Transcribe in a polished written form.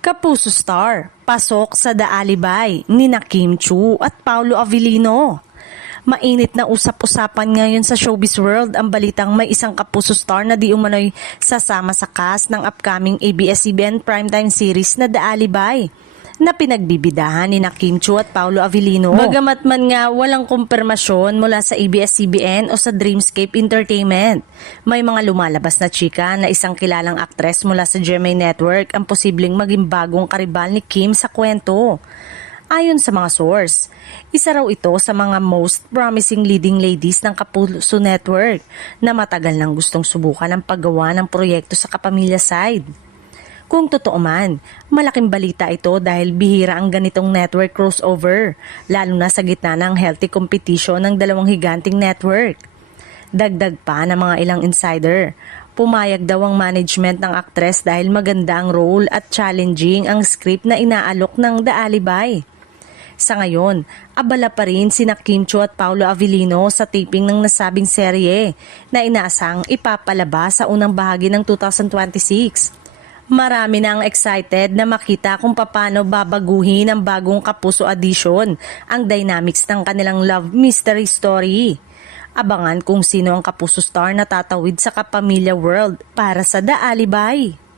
Kapuso Star, pasok sa The Alibay ni Kim Chiu at Paolo Avellino. Mainit na usap-usapan ngayon sa showbiz world ang balitang may isang kapuso star na di umano'y sasama sa cast ng upcoming ABS-CBN primetime series na The Alibay na pinagbibidahan ni Kim Chiu at Paolo Avellino. Bagamat man nga walang kumpirmasyon mula sa ABS-CBN o sa Dreamscape Entertainment, may mga lumalabas na chika na isang kilalang aktres mula sa GMA Network ang posibleng maging bagong karibal ni Kim sa kwento. Ayon sa mga source, isa raw ito sa mga most promising leading ladies ng Kapuso Network na matagal nang gustong subukan ang paggawa ng proyekto sa kapamilya side. Kung totoo man, malaking balita ito dahil bihira ang ganitong network crossover, lalo na sa gitna ng healthy competition ng dalawang higanting network. Dagdag pa ng mga ilang insider, pumayag daw ang management ng aktres dahil maganda ang role at challenging ang script na inaalok ng The Alibay. Sa ngayon, abala pa rin sina Kim Chiu at Paolo Avellino sa taping ng nasabing serye na inaasang ipapalabas sa unang bahagi ng 2026. Marami na ang excited na makita kung paano babaguhin ang bagong Kapuso edition ang dynamics ng kanilang love mystery story. Abangan kung sino ang Kapuso star na tatawid sa kapamilya world para sa The Alibay.